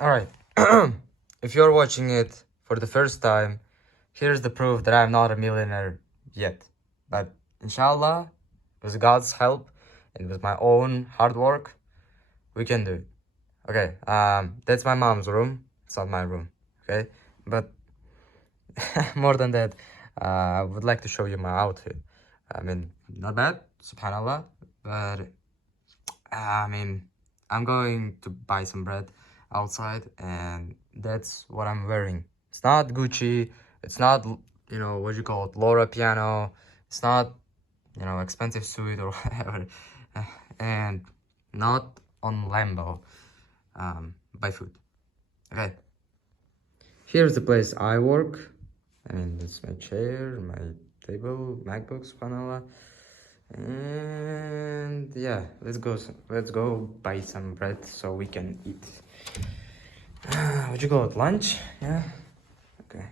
Alright, if you're watching it for the first time, here's the proof that I'm not a millionaire yet. But inshallah, with God's help and with my own hard work, we can do it. Okay, that's my mom's room. It's not my room, okay? But more than that, I would like to show you my outfit. I mean, not bad, subhanallah, but I mean, I'm going to buy some bread outside, and that's what I'm wearing. It's not Gucci. It's not, what you call it, Laura Piano. It's not, expensive suit or whatever. And not on Lambo, by food. Okay. Here's the place I work. I mean, that's my chair, my table, MacBook, subhanallah. And yeah, let's go buy some bread so we can eat. Would you call it lunch? Yeah. Okay.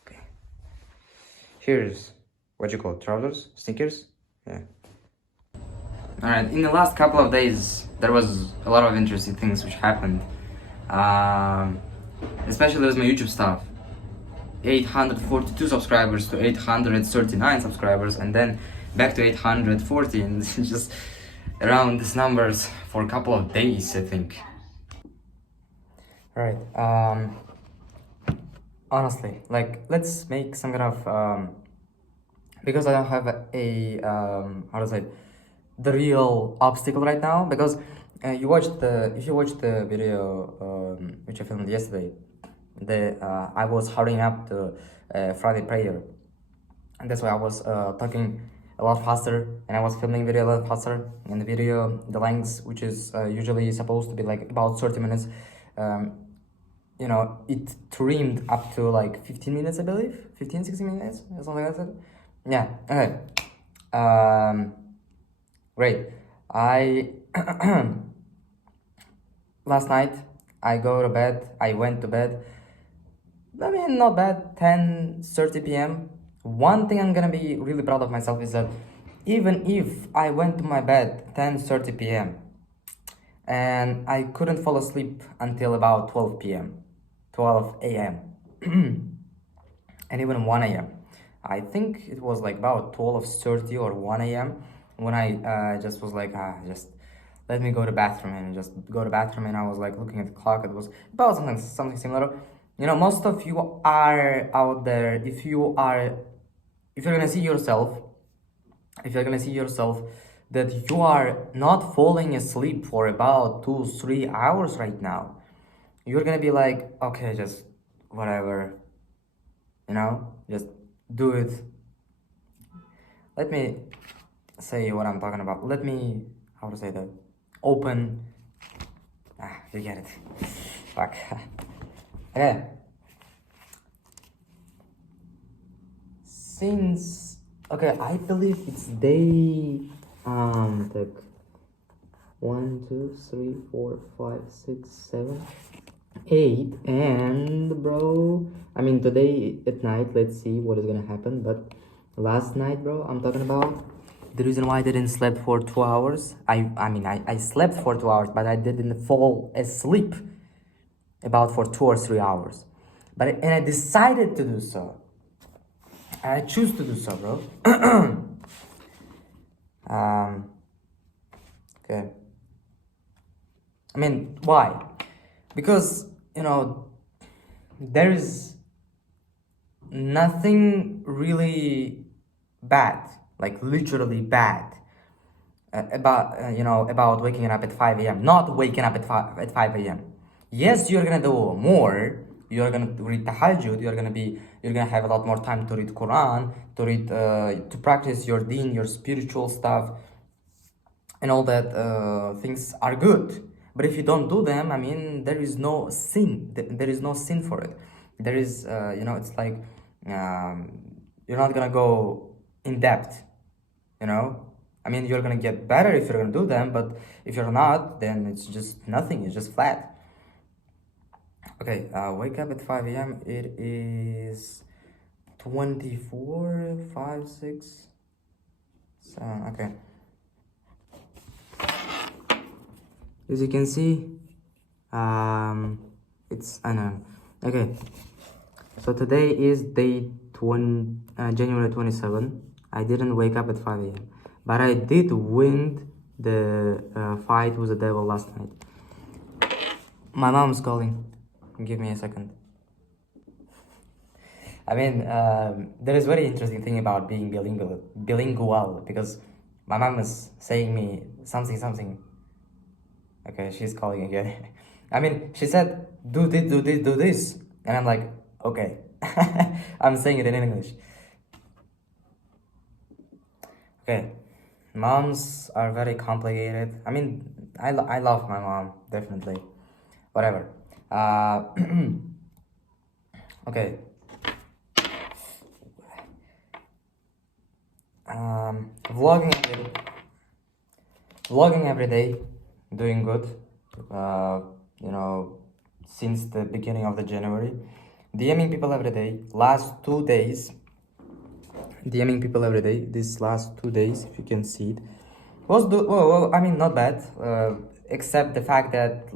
Okay. Here's what you call trousers, sneakers. Yeah. All right. In the last couple of days, there was a lot of interesting things which happened. Especially with my YouTube stuff. 842 subscribers to 839 subscribers, and then back to 840, and just around these numbers for a couple of days, I think. Right. Honestly, like, let's make some kind of because I don't have a how to say, the real obstacle right now, because if you watched the video which I filmed yesterday, I was hurrying up to Friday prayer, and that's why I was talking a lot faster, and I was filming video a lot faster. In the video, the length, which is usually supposed to be like about 30 minutes, it trimmed up to like 15 minutes, I believe, 16 minutes, something like that. Yeah. Okay. Great. I last night I went to bed. I mean, not bad, 10:30 p.m. One thing I'm gonna be really proud of myself is that even if I went to my bed 10:30 p.m. and I couldn't fall asleep until about 12 p.m., 12 a.m., and even 1 a.m. I think it was like about 12:30 or 1 a.m. when I just was like, just let me go to bathroom, and just go to bathroom, and I was like looking at the clock. It was about something similar. Most of you are out there. If you're gonna see yourself, that you are not falling asleep for about 2-3 hours right now, you're gonna be like, okay, just whatever, just do it. Let me say what I'm talking about. Let me, how to say that? Open. You get it. Fuck. Okay. I believe it's day, like 1, 2, 3, 4, 5, 6, 7, 8, and bro, I mean, today at night, let's see what is gonna happen. But last night, bro, I'm talking about the reason why I didn't sleep for 2 hours. I slept for 2 hours, but I didn't fall asleep about for 2 or 3 hours. And I decided to do so. I choose to do so, bro. Okay. I mean, why? Because, there is nothing really bad, like literally bad, about waking up at 5 a.m. Not waking up at 5 a.m. Yes, you're gonna do more. You're gonna read tahajjud. You're gonna have a lot more time to read Quran, to practice your deen, your spiritual stuff, and all that. Things are good. But if you don't do them, I mean, there is no sin. There is no sin for it. There is, it's like, you're not gonna go in depth. I mean, you're gonna get better if you're gonna do them, but if you're not, then it's just nothing. It's just flat. Okay, wake up at 5 a.m. It is 24, 5, 6, 7. Okay. As you can see, it's I know. Okay, so today is day 20, January 27. I didn't wake up at 5 a.m. But I did win the fight with the devil last night. My mom's calling. Give me a second. I mean, there is very interesting thing about being bilingual because my mom is saying me something. Okay, she's calling again. I mean, she said, do this. And I'm like, okay. I'm saying it in English. Okay. Moms are very complicated. I mean, I love my mom, definitely. Whatever. Okay. Vlogging every day, doing good. You know, since the beginning of the January, DMing people every day. Last 2 days, DMing people every day. These last 2 days, if you can see it, well, I mean, not bad. Except the fact that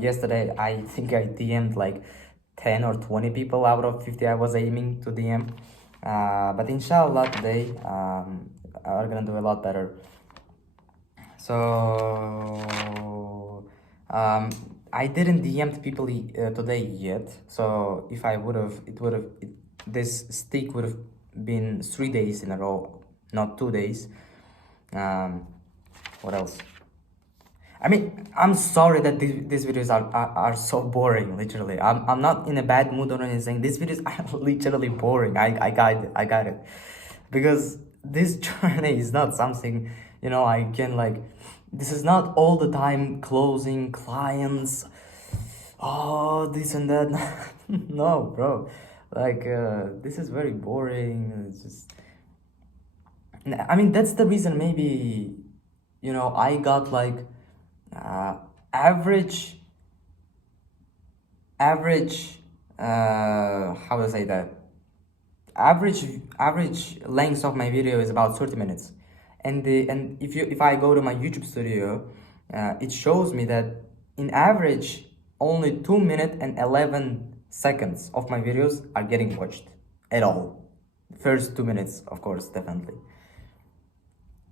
yesterday I think I DM'd like 10 or 20 people out of 50 I was aiming to DM. But inshallah today we're gonna do a lot better. So I didn't DM people today yet. So if I would have, this stick would have been 3 days in a row, not 2 days. What else? I mean, I'm sorry that these videos are so boring, literally. I'm not in a bad mood or anything. These videos are literally boring. I got it. Because this journey is not something, I can like, this is not all the time closing clients. Oh, this and that. No, bro. Like, this is very boring. It's just, I mean, that's the reason maybe, I got like, average how do I say that, average length of my video is about 30 minutes, and if I go to my YouTube studio, it shows me that in average only 2 minutes and 11 seconds of my videos are getting watched at all. First 2 minutes, of course, definitely.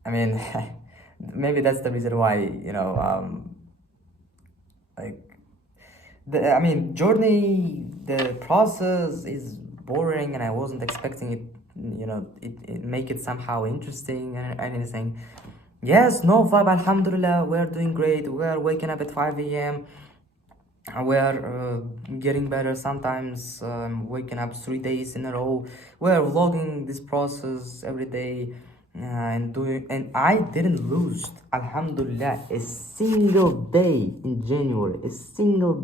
I mean, maybe that's the reason why, like, journey, the process is boring, and I wasn't expecting it, it make it somehow interesting and anything. Yes, no vibe, alhamdulillah, we're doing great. We're waking up at 5 a.m. We're getting better. Sometimes waking up 3 days in a row. We're vlogging this process every day. And I didn't lose, alhamdulillah, a single day in January, a single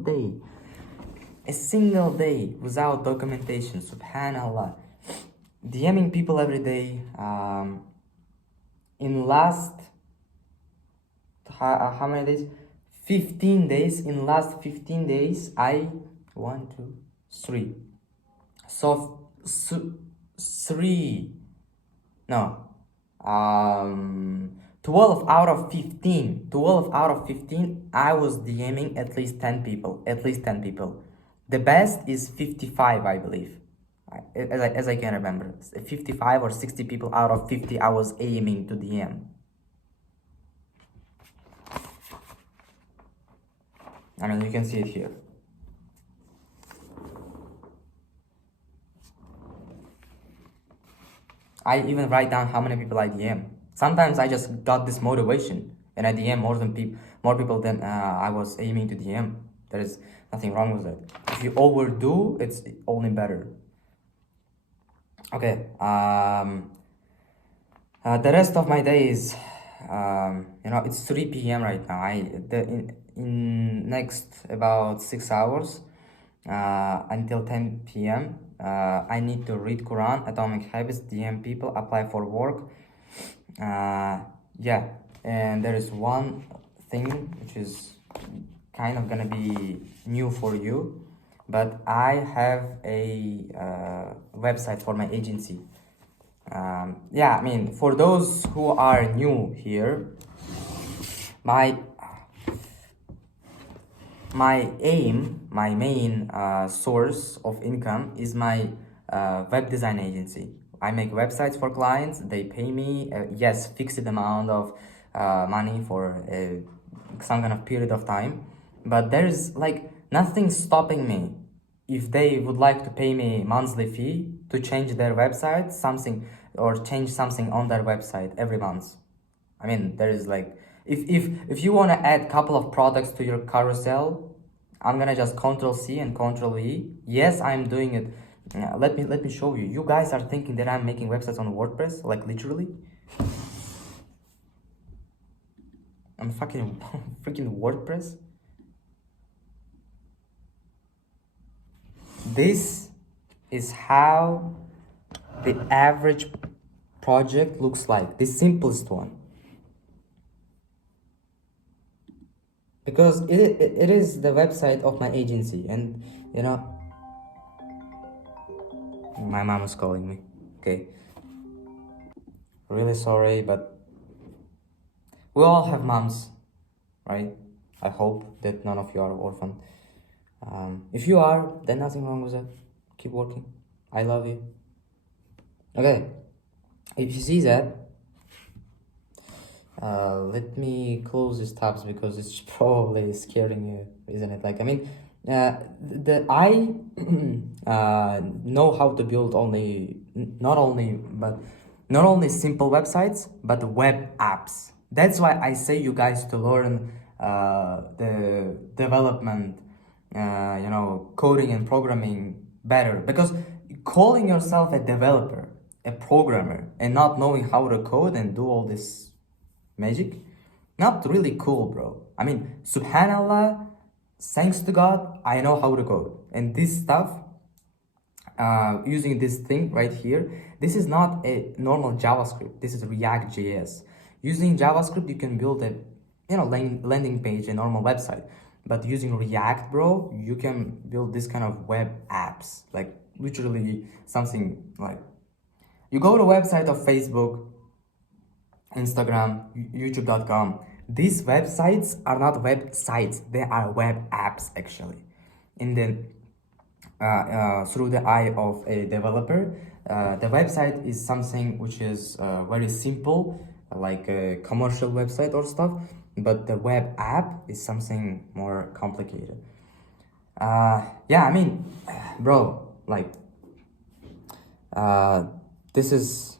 day without documentation, subhanallah. DMing people every day. In last how many days? 15 days. In last 15 days, I 1 2 3 so 3 no 12 out of 15 I was DMing at least 10 people. The best is 55, I believe, as I can remember. 55 or 60 people out of 50 I was aiming to DM. I mean, you can see it here. I even write down how many people I DM. Sometimes I just got this motivation and I DM more people than I was aiming to DM. There is nothing wrong with that. If you overdo, it's only better. Okay. The rest of my days, it's 3 p.m. right now. In next about 6 hours, until 10 p.m. I need to read Quran, Atomic Habits, DM people, apply for work. Yeah, and there is one thing which is kind of gonna be new for you, but I have a website for my agency. Yeah, I mean, for those who are new here, my my aim, my main source of income is my web design agency. I make websites for clients. They pay me, yes, fixed amount of money for some kind of period of time. But there's like nothing stopping me if they would like to pay me monthly fee to change their website, something, or change something on their website every month. I mean, there is like, if you want to add couple of products to your carousel, I'm gonna just Control C and Control V. Yes, I'm doing it. Let me show you. You guys are thinking that I'm making websites on WordPress, like literally. I'm fucking freaking WordPress. This is how the average project looks like, the simplest one. Because it is the website of my agency, and you know, my mom is calling me. Okay, really sorry, but we all have moms, right? I hope that none of you are orphan. If you are, then nothing wrong with it. Keep working. I love you. Okay, if you see that, let me close these tabs because it's probably scaring you, isn't it? Like, I mean, I know how to build not only simple websites, but web apps. That's why I say you guys to learn the development, coding and programming better, because calling yourself a developer, a programmer, and not knowing how to code and do all this magic, not really cool, bro. I mean, subhanallah, thanks to God, I know how to code. And this stuff, using this thing right here, this is not a normal JavaScript. This is React.js. Using JavaScript, you can build a landing page, a normal website. But using React, bro, you can build this kind of web apps. Like literally something like, you go to a website of Facebook, Instagram, YouTube.com. These websites are not websites, they are web apps actually. And then through the eye of a developer, the website is something which is very simple, like a commercial website or stuff, but the web app is something more complicated. Yeah, I mean, bro, like, this is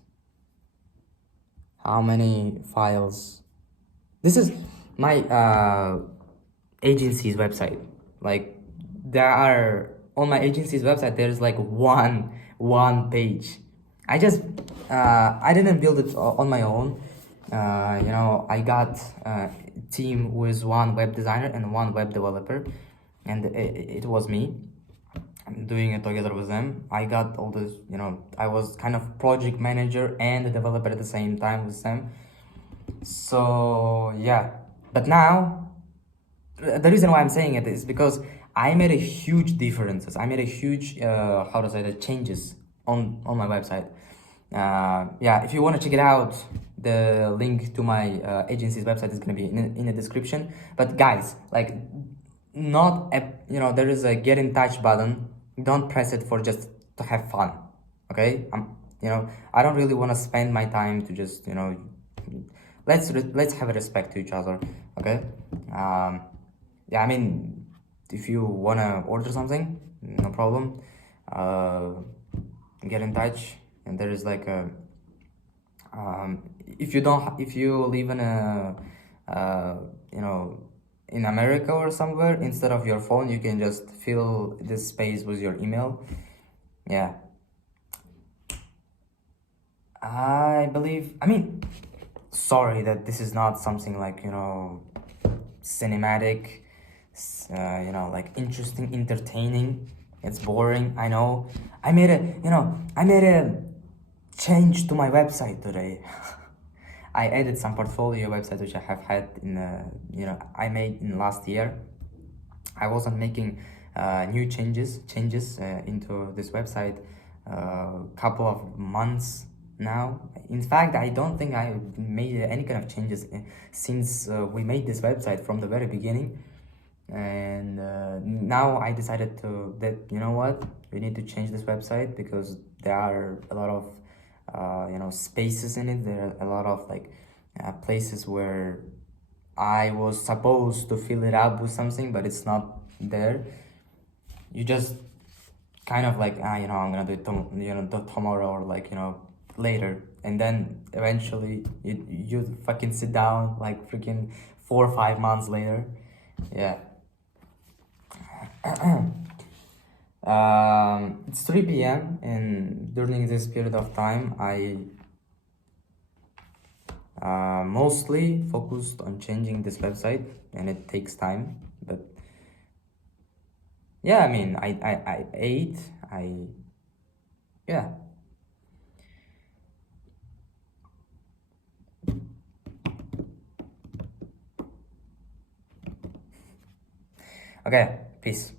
how many files. This is my agency's website. Like, there are on my agency's website, there's like one page. I didn't build it on my own. I got a team with one web designer and one web developer, and it was me. I'm doing it together with them. I got all this, I was kind of project manager and a developer at the same time with them. So yeah, but now the reason why I'm saying it is because I made a huge differences. I made a huge the changes on my website. Yeah, if you want to check it out, the link to my agency's website is gonna be in the description. But guys, like, there is a get in touch button. Don't press it for just to have fun. Okay, I don't really want to spend my time to just let's have a respect to each other. Okay. Yeah, I mean, if you wanna order something, no problem. Get in touch, and there is like a if you live in a in America or somewhere, instead of your phone, you can just fill this space with your email. Yeah, I mean, sorry that this is not something like cinematic, like interesting, entertaining. It's boring, I know. I made a change to my website today. I added some portfolio websites which I have had I made in last year. I wasn't making new changes into this website couple of months now. In fact, I don't think I made any kind of changes since we made this website from the very beginning. and now I decided that you know what, we need to change this website because there are a lot of spaces in it. There are a lot of like places where I was supposed to fill it up with something, but it's not there. You just kind of like I'm gonna do it tomorrow, or like later, and then eventually you fucking sit down like freaking 4 or 5 months later. Yeah. It's 3 p.m. and during this period of time I mostly focused on changing this website, and it takes time, but yeah, I mean, I ate, yeah. Okay, peace.